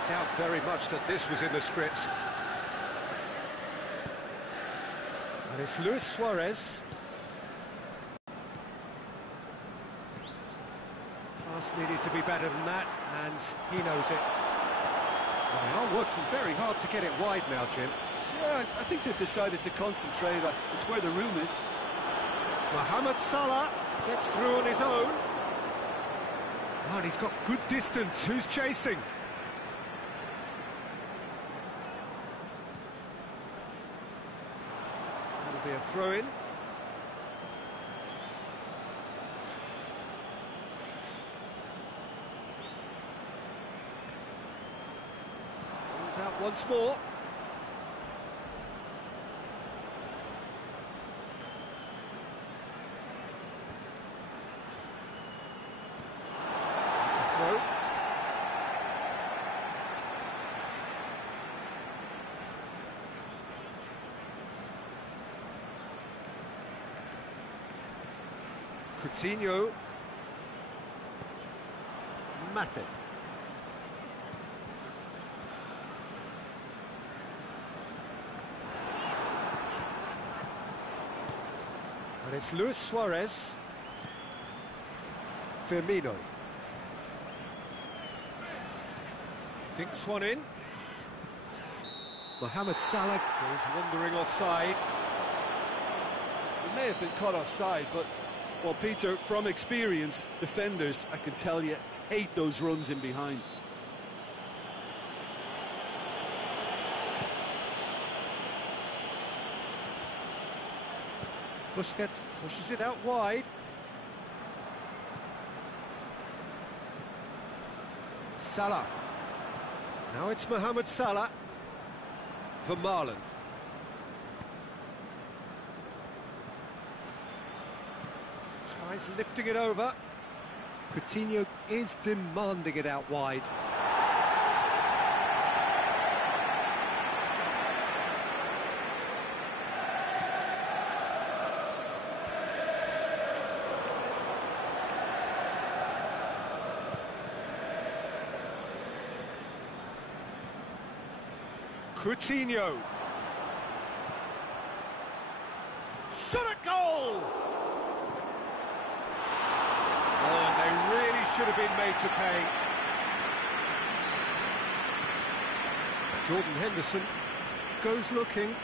I doubt very much that this was in the script. And it's Luis Suarez. Pass needed to be better than that, and he knows it. Well, they are working very hard to get it wide now, Jim. Yeah, I think they've decided to concentrate. It's where the room is. Mohamed Salah gets through on his own. Oh, and he's got good distance. Who's chasing? That'll be a throw-in. Comes out once more. Coutinho. Matip. And it's Luis Suarez. Firmino. Dinks one in. Mohamed Salah goes wandering offside. He may have been caught offside, but, well, Peter, from experience, defenders, I can tell you, hate those runs in behind. Busquets pushes it out wide. Salah. Now it's Mohamed Salah. Vermaelen. Tries lifting it over. Coutinho is demanding it out wide. Coutinho. Shot at goal! Oh, and they really should have been made to pay. Jordan Henderson goes looking.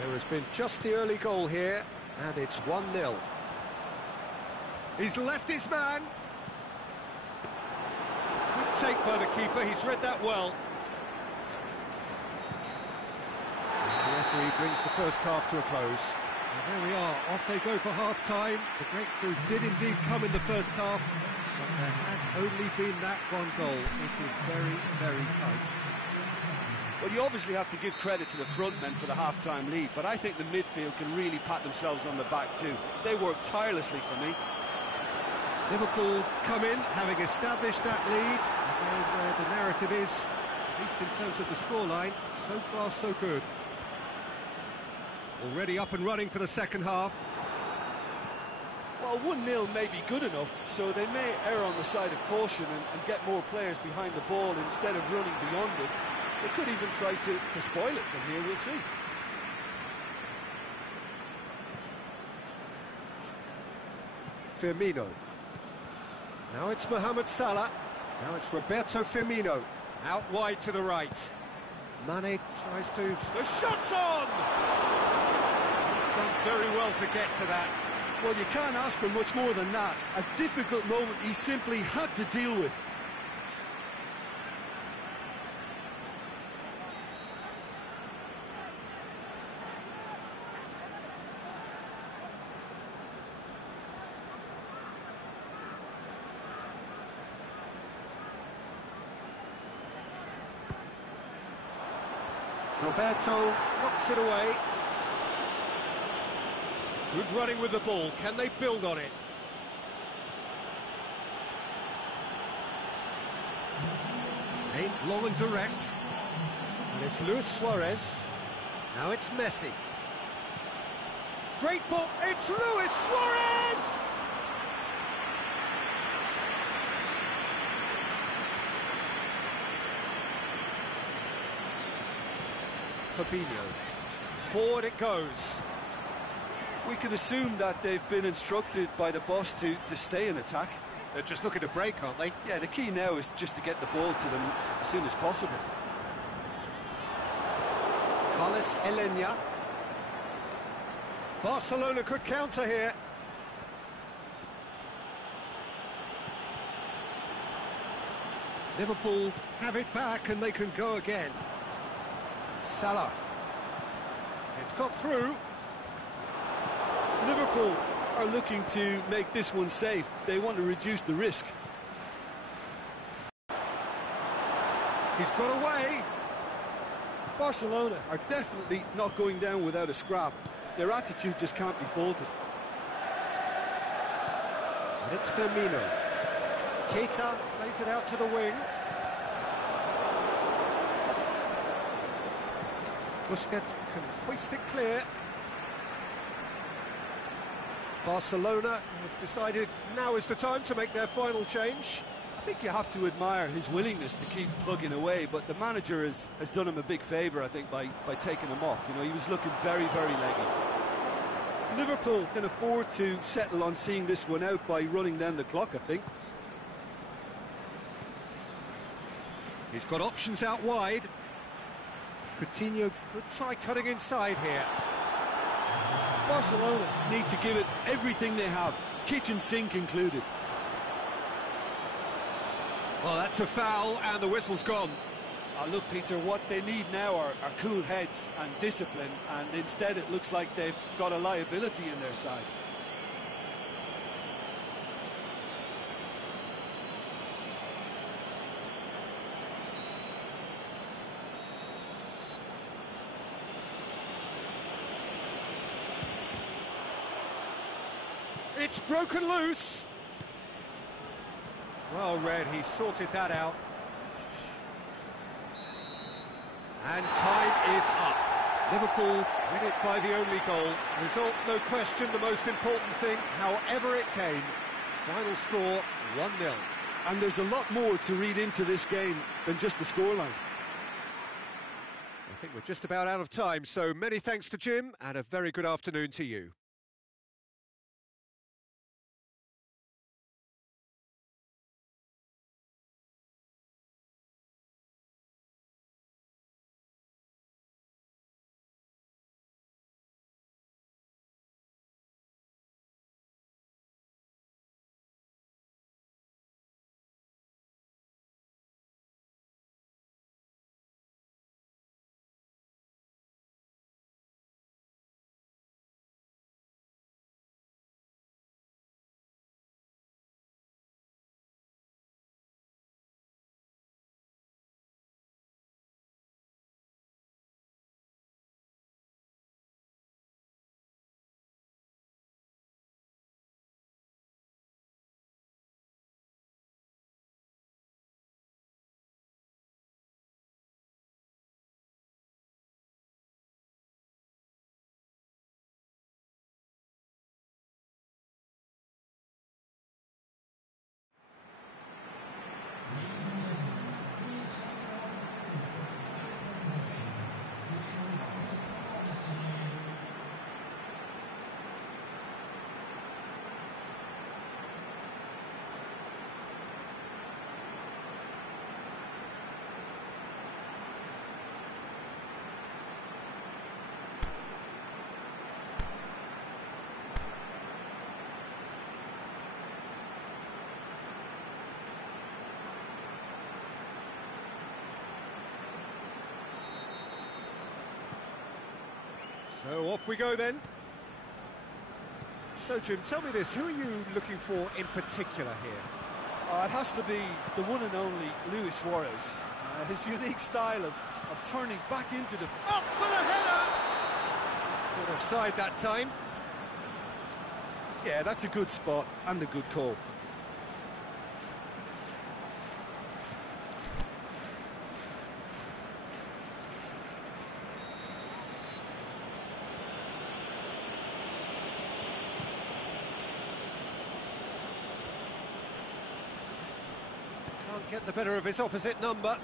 There has been just the early goal here, and it's 1-0. He's left his man. Good take by the keeper, he's read that well. The referee brings the first half to a close. And there we are, off they go for half-time. The breakthrough did indeed come in the first half, but there has only been that one goal. It is very, very tight. Well, you obviously have to give credit to the front men for the half-time lead, but I think the midfield can really pat themselves on the back too. They worked tirelessly for me. Liverpool come in, having established that lead, and where the narrative is, at least in terms of the scoreline, so far so good. Already up and running for the second half. Well, 1-0 may be good enough, so they may err on the side of caution and get more players behind the ball instead of running beyond it. They could even try to spoil it from here, we'll see. Firmino. Now it's Mohamed Salah. Now it's Roberto Firmino. Out wide to the right. Mane tries to... The shot's on! He's done very well to get to that. Well, you can't ask for much more than that. A difficult moment he simply had to deal with. Roberto knocks it away. Good running with the ball. Can they build on it? Aimed long and direct. And it's Luis Suarez. Now it's Messi. Great ball. It's Luis Suarez! Fabinho. Forward it goes. We can assume that they've been instructed by the boss to stay in attack. They're just looking to break, aren't they? Yeah, the key now is just to get the ball to them as soon as possible. Carlos Elena. Barcelona could counter here. Liverpool have it back and they can go again. Salah. It's got through. Liverpool are looking to make this one safe. They want to reduce the risk. He's got away. Barcelona are definitely not going down without a scrap. Their attitude just can't be faulted. And it's Firmino. Keita plays it out to the wing. Busquets can hoist it clear. Barcelona have decided now is the time to make their final change. I think you have to admire his willingness to keep plugging away, but the manager has done him a big favour, I think, by taking him off. You know, he was looking very, very leggy. Liverpool can afford to settle on seeing this one out by running down the clock, I think. He's got options out wide. Coutinho could try cutting inside here. Barcelona need to give it everything they have, kitchen sink included. Well, that's a foul and the whistle's gone. Look, Peter, what they need now are cool heads and discipline, and instead it looks like they've got a liability in their side. It's broken loose. Well read, he sorted that out. And time is up. Liverpool win it by the only goal. Result, no question, the most important thing, however it came. Final score, 1-0. And there's a lot more to read into this game than just the scoreline. I think we're just about out of time, so many thanks to Jim, and a very good afternoon to you. So off we go then. So Jim, tell me this, who are you looking for in particular here? It has to be the one and only Luis Suarez. His unique style of turning back into the... Up for the header! Good offside that time. Yeah, that's a good spot and a good call. Can't get the better of his opposite number.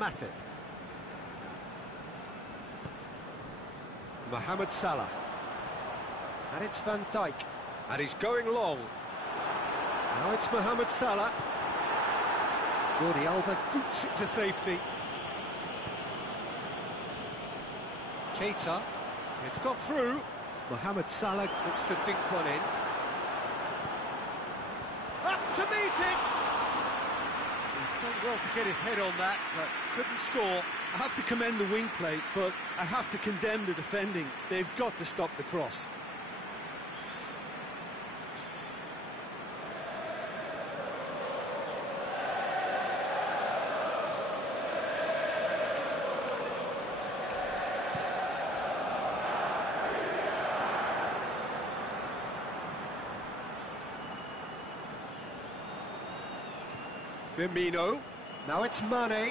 Matip. Mohamed Salah. And it's Van Dijk. And he's going long. Now it's Mohamed Salah. Jordi Alba boots it to safety. Keita. It's got through. Mohamed Salah looks to dink one in. Up to meet it! He's done well to get his head on that, but couldn't score. I have to commend the wing play, but I have to condemn the defending. They've got to stop the cross. Firmino. Now it's Mane.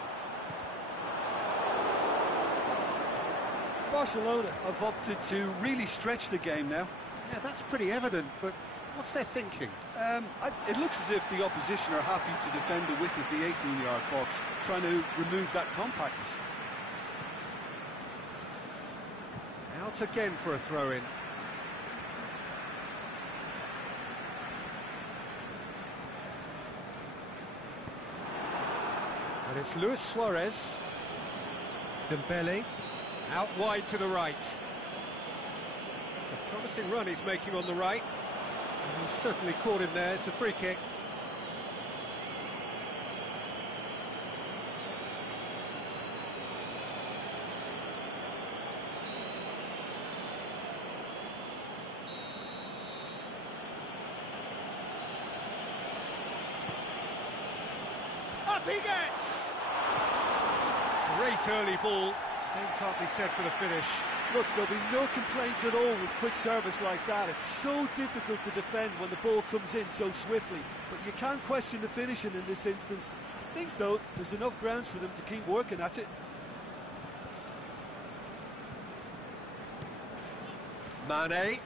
Barcelona have opted to really stretch the game now. Yeah, that's pretty evident, but what's their thinking? It looks as if the opposition are happy to defend the width of the 18-yard box, trying to remove that compactness. Out again for a throw-in. And it's Luis Suarez. Dembele. Out wide to the right. It's a promising run he's making on the right. And he's certainly caught him there. It's a free kick. Up he gets! Great early ball. Same can't be said for the finish. Look, there'll be no complaints at all with quick service like that. It's so difficult to defend when the ball comes in so swiftly. But you can't question the finishing in this instance. I think, though, there's enough grounds for them to keep working at it. Mane.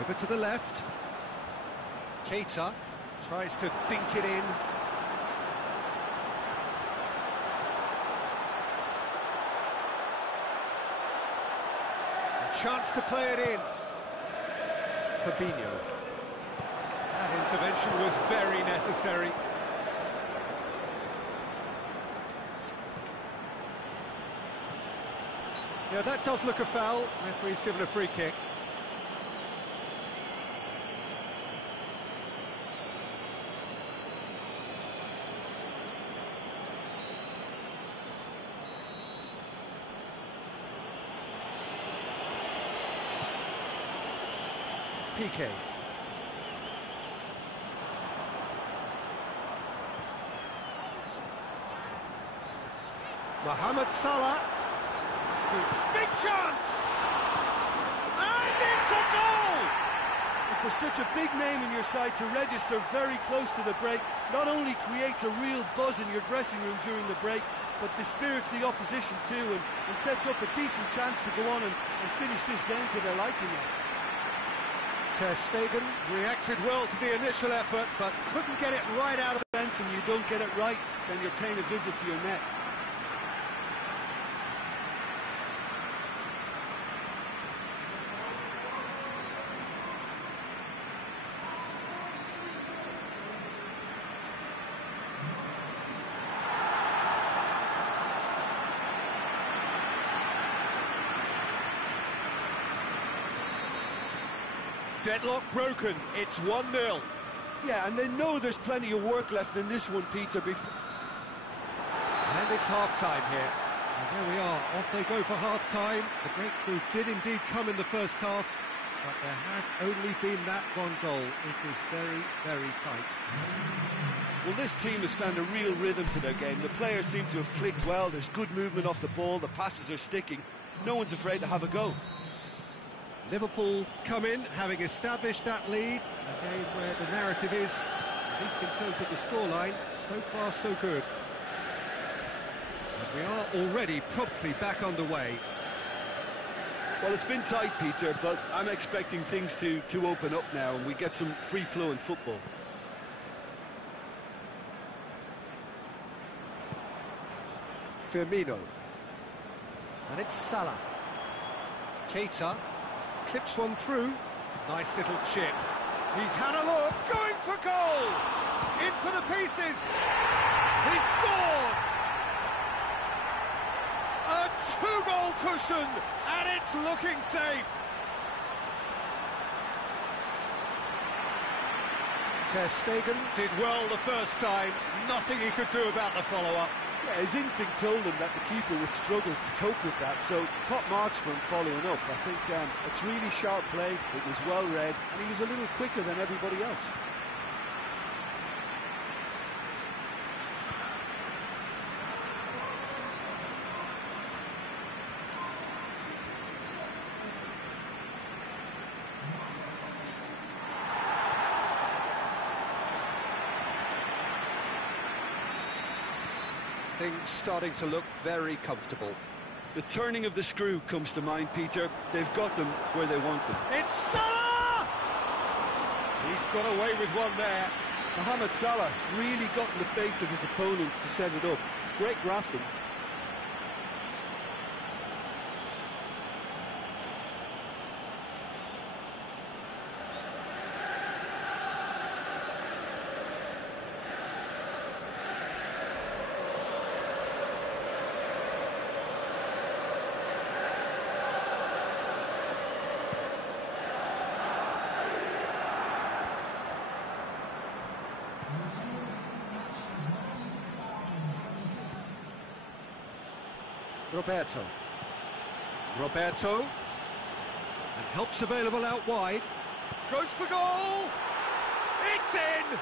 Over to the left. Keita tries to dink it in. A chance to play it in. Fabinho. That intervention was very necessary. Yeah, that does look a foul. Referee's given a free kick. PK. Mohamed Salah. Big chance! And it's a goal! For such a big name in your side to register very close to the break, not only creates a real buzz in your dressing room during the break, but dispirits the opposition too, and sets up a decent chance to go on and finish this game to their liking now. Ter Stegen reacted well to the initial effort, but couldn't get it right out of the fence, and you don't get it right, then you're paying a visit to your net. Deadlock broken, it's 1-0. Yeah, and they know there's plenty of work left in this one, Peter. And it's half-time here. And there we are, off they go for half-time. The breakthrough did indeed come in the first half, but there has only been that one goal. It is very, very tight. Well, this team has found a real rhythm to their game. The players seem to have clicked well. There's good movement off the ball. The passes are sticking. No one's afraid to have a go. Liverpool come in, having established that lead, a game where the narrative is, at least in terms of the scoreline, so far so good. And we are already promptly back underway. Well, it's been tight, Peter, but I'm expecting things to open up now and we get some free-flowing football. Firmino. And it's Salah. Keita clips one through. Nice little chip. He's had a look, going for goal! In for the pieces! He scored! A two-goal cushion, and it's looking safe! Ter Stegen did well the first time, nothing he could do about the follow-up. Yeah, his instinct told him that the keeper would struggle to cope with that, so top marks for him following up. I think it's really sharp play, it was well read, and he was a little quicker than everybody else. Things starting to look very comfortable. The turning of the screw comes to mind, Peter. They've got them where they want them. It's Salah! He's got away with one there. Mohamed Salah really got in the face of his opponent to set it up. It's great grafting. Roberto, and help's available out wide, goes for goal, it's in!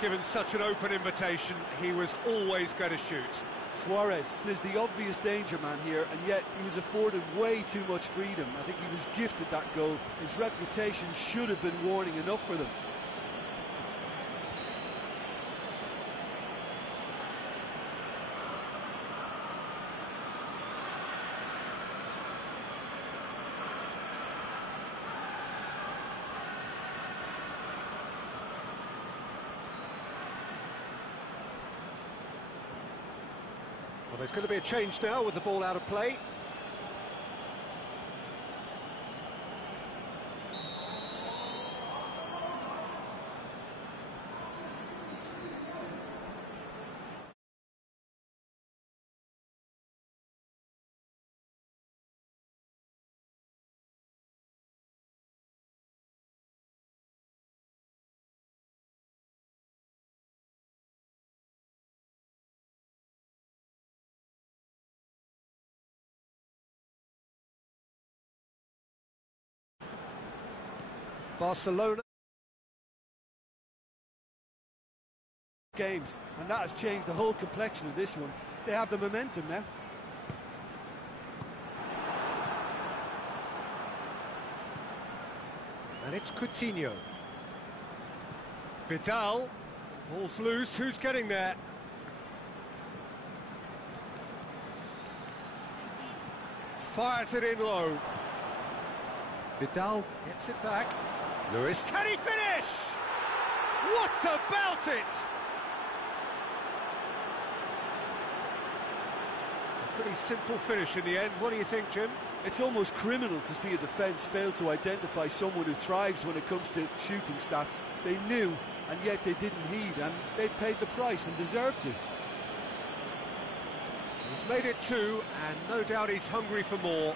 Given such an open invitation, he was always going to shoot. Suarez is the obvious danger man here, and yet he was afforded way too much freedom. I think he was gifted that goal. His reputation should have been warning enough for them. Well, there's going to be a change now with the ball out of play. Barcelona games, and that has changed the whole complexion of this one. They have the momentum now. And it's Coutinho. Vidal, ball's loose, who's getting there? Fires it in low. Vidal gets it back. Lewis, can he finish? What about it? A pretty simple finish in the end. What do you think, Jim? It's almost criminal to see a defence fail to identify someone who thrives when it comes to shooting stats. They knew, and yet they didn't heed, and they've paid the price and deserve to. He's made it two, and no doubt he's hungry for more.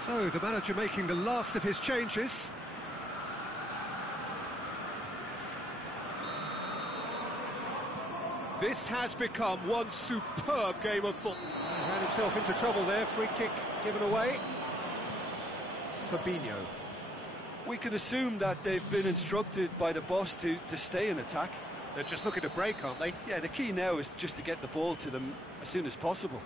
So, the manager making the last of his changes. This has become one superb game of football. He ran himself into trouble there, free kick given away. Fabinho. We can assume that they've been instructed by the boss to stay in attack. They're just looking to break, aren't they? Yeah, the key now is just to get the ball to them as soon as possible.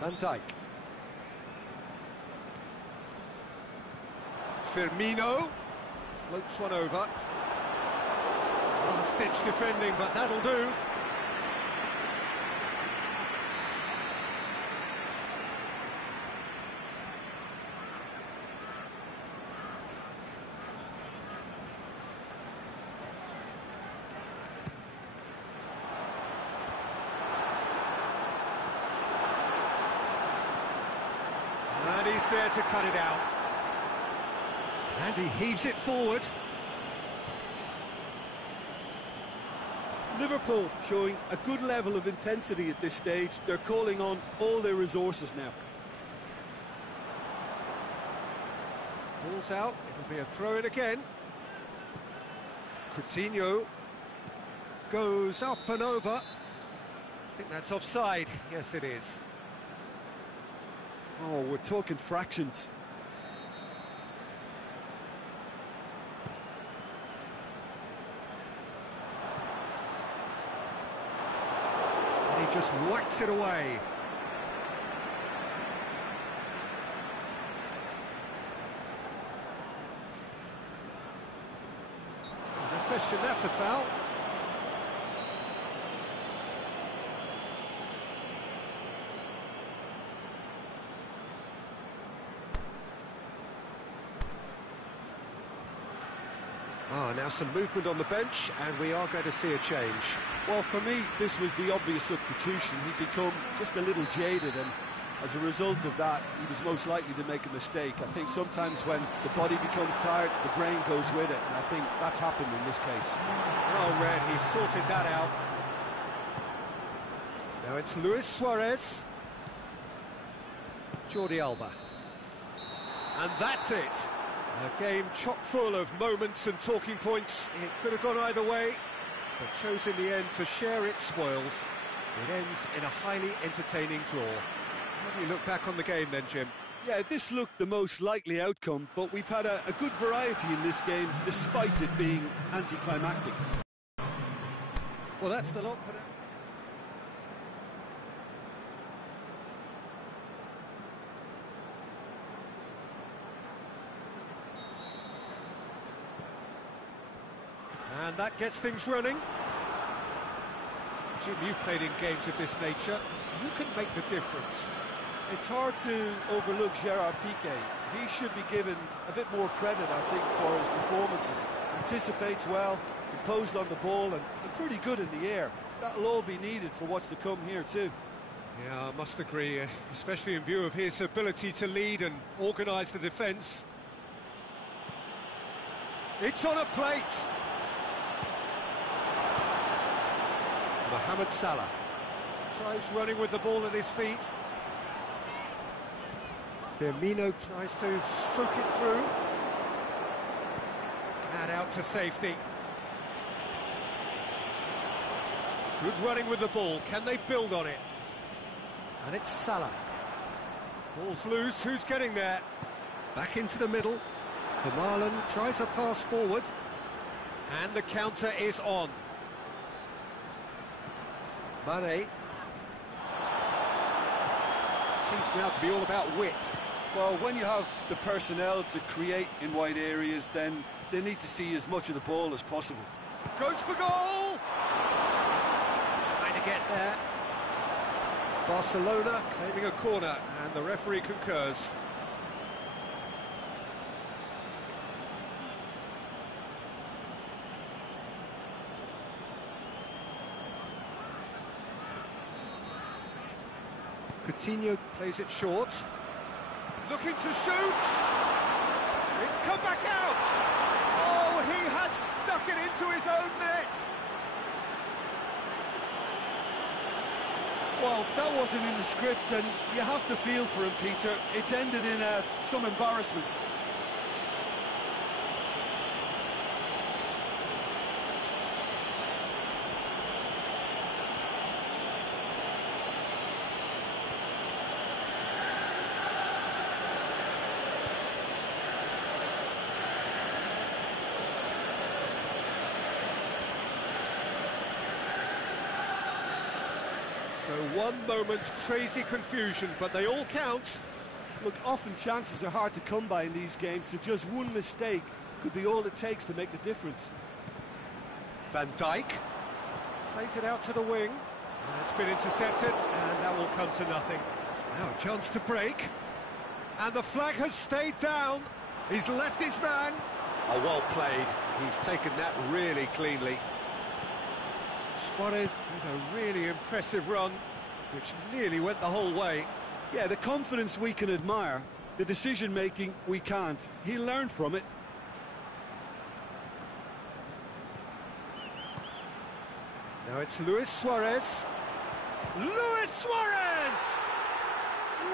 Van Dijk. Firmino floats one over. Last-ditch defending, but that'll do. And he's there to cut it out. And he heaves it forward. Liverpool showing a good level of intensity at this stage. They're calling on all their resources now. Ball's out, it'll be a throw-in again. Coutinho goes up and over. I think that's offside. Yes, it is. Oh, we're talking fractions. And he just whacks it away. No question, that's a foul. Now some movement on the bench, and we are going to see a change. Well, for me, this was the obvious substitution. He'd become just a little jaded, and as a result of that, he was most likely to make a mistake. I think sometimes when the body becomes tired, the brain goes with it, and I think that's happened in this case. Well read, he sorted that out. Now it's Luis Suarez. Jordi Alba. And that's it. A game chock full of moments and talking points. It could have gone either way, but chose in the end to share its spoils. It ends in a highly entertaining draw. How do you look back on the game then, Jim? Yeah, this looked the most likely outcome, but we've had a good variety in this game, despite it being anticlimactic. Well, that's the lot for now. And that gets things running. Jim, you've played in games of this nature. Who can make the difference? It's hard to overlook Gerard Piqué. He should be given a bit more credit, I think, for his performances. Anticipates well, imposed on the ball, and pretty good in the air. That'll all be needed for what's to come here too. Yeah, I must agree, especially in view of his ability to lead and organise the defence. It's on a plate! Mohamed Salah tries running with the ball at his feet. Firmino tries to stroke it through. And out to safety. Good running with the ball. Can they build on it? And it's Salah. Ball's loose. Who's getting there? Back into the middle. Thuanlv tries a pass forward. And the counter is on. Mane. Seems now to be all about width. Well, when you have the personnel to create in wide areas, then they need to see as much of the ball as possible. Goes for goal! Trying to get there. Barcelona claiming a corner, and the referee concurs. Coutinho plays it short. Looking to shoot! It's come back out! Oh, he has stuck it into his own net! Well, that wasn't in the script, and you have to feel for him, Peter. It's ended in some embarrassment. So one moment's crazy confusion, but they all count. Look, often chances are hard to come by in these games, so just one mistake could be all it takes to make the difference. Van Dijk plays it out to the wing. It's been intercepted, and that will come to nothing. Now a chance to break. And the flag has stayed down. He's left his man. Oh, well played. He's taken that really cleanly. Suarez with a really impressive run, which nearly went the whole way. Yeah, the confidence we can admire, the decision-making we can't. He learned from it. Now it's Luis Suarez. Luis Suarez!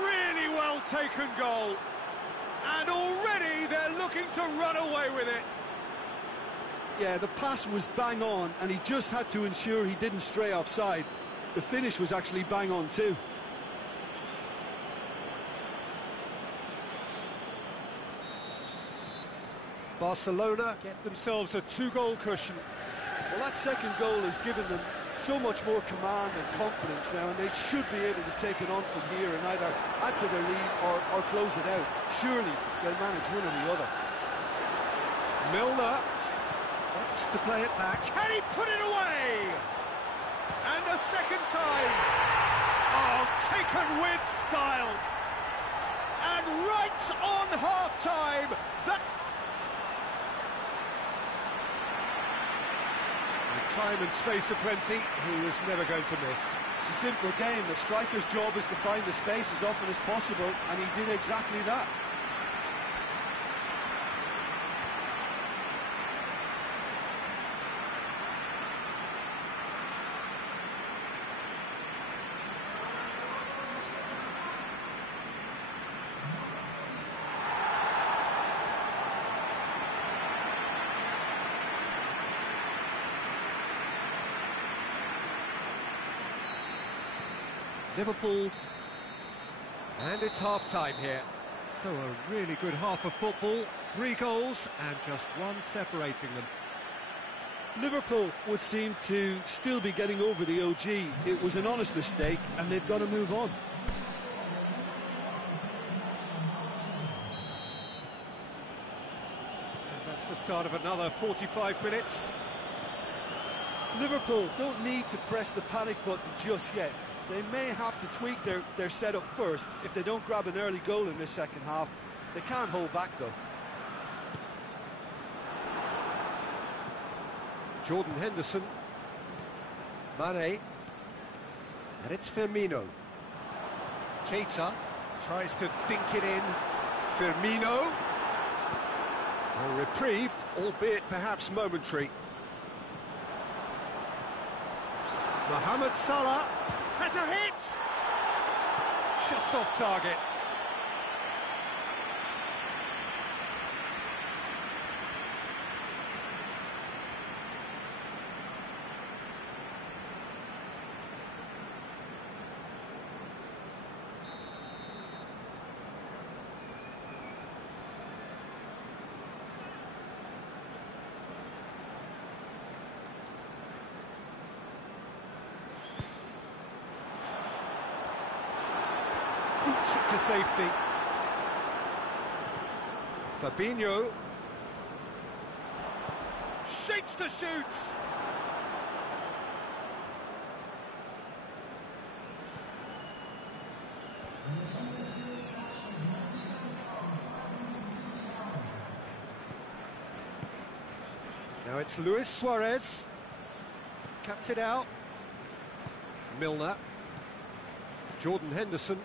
Really well taken goal. And already they're looking to run away with it. Yeah, the pass was bang on, and he just had to ensure he didn't stray offside. The finish was actually bang on too. Barcelona get themselves a 2-goal cushion. Well, that second goal has given them so much more command and confidence now, and they should be able to take it on from here and either add to their lead or close it out. Surely they'll manage one or the other. Milner wants to play it back. Can he put it away? And a second time. Oh, taken with style. And right on half-time, that... Time and space aplenty, he was never going to miss. It's a simple game. The striker's job is to find the space as often as possible, and he did exactly that. Liverpool, and it's half-time here. So a really good half of football, 3 goals and just one separating them. Liverpool would seem to still be getting over the OG. It was an honest mistake, and they've got to move on. And that's the start of another 45 minutes. Liverpool don't need to press the panic button just yet. They may have to tweak their setup first if they don't grab an early goal in this second half. They can't hold back, though. Jordan Henderson. Mane. And it's Firmino. Keita tries to dink it in. Firmino. A reprieve, albeit perhaps momentary. Mohamed Salah has a hit! Just off target. Boots it to safety. Fabinho. Shapes to shoot. Now it's Luis Suarez. Cuts it out. Milner. Jordan Henderson.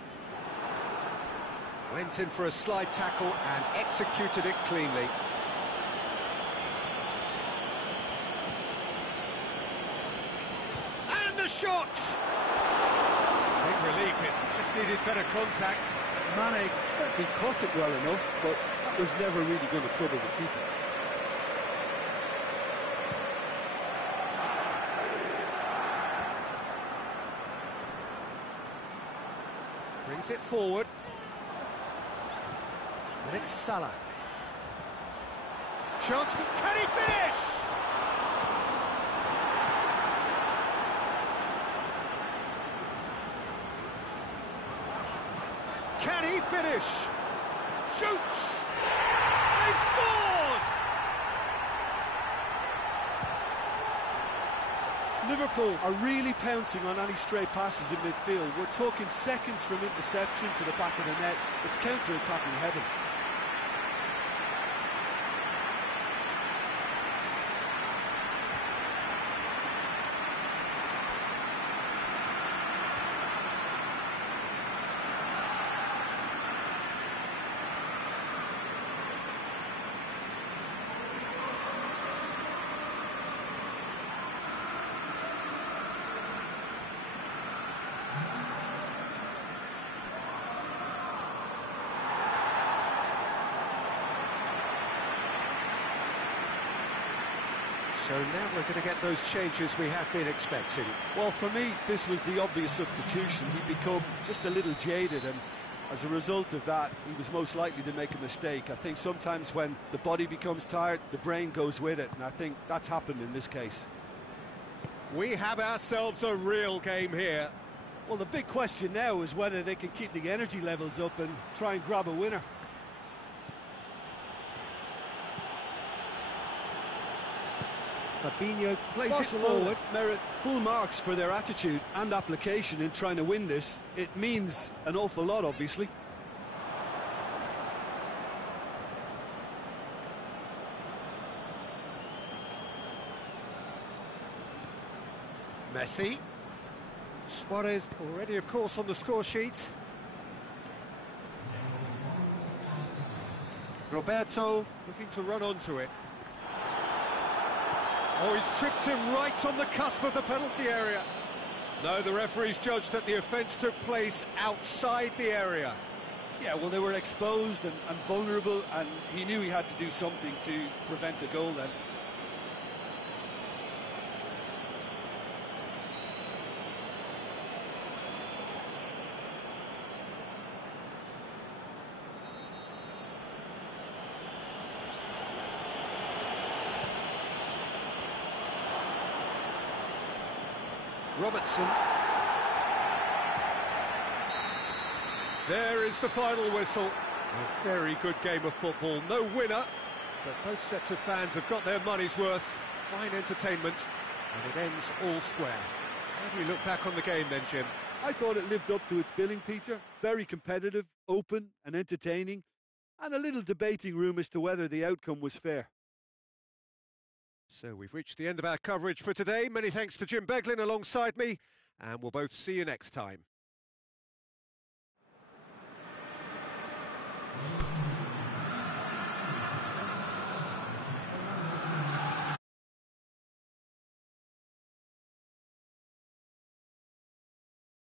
Went in for a slide tackle and executed it cleanly. And the shot! Big relief, it just needed better contact. Mane certainly caught it well enough, but that was never really going to trouble the keeper. Brings it forward. And it's Salah. Chance to... Can he finish? Can he finish? Shoots! They've scored! Liverpool are really pouncing on any stray passes in midfield. We're talking seconds from interception to the back of the net. It's counter-attacking heaven. So now we're going to get those changes we have been expecting. Well, for me, this was the obvious substitution. He'd become just a little jaded, and as a result of that, he was most likely to make a mistake. I think sometimes when the body becomes tired, the brain goes with it, and I think that's happened in this case. We have ourselves a real game here. Well, the big question now is whether they can keep the energy levels up and try and grab a winner. Fabinho plays Barcelona it forward. merit full marks for their attitude and application in trying to win this. It means an awful lot, obviously. Messi. Suarez already, of course, on the score sheet. Roberto looking to run onto it. Oh, he's tripped him right on the cusp of the penalty area. No, the referee's judged that the offence took place outside the area. Yeah, well, they were exposed and vulnerable, and he knew he had to do something to prevent a goal then. Robertson. There is the final whistle. A very good game of football. No winner, but both sets of fans have got their money's worth. Fine entertainment, and it ends all square. How do you look back on the game then, Jim? I thought it lived up to its billing, Peter. Very competitive, open and entertaining, and a little debating room as to whether the outcome was fair. So we've reached the end of our coverage for today. Many thanks to Jim Beglin alongside me, and we'll both see you next time.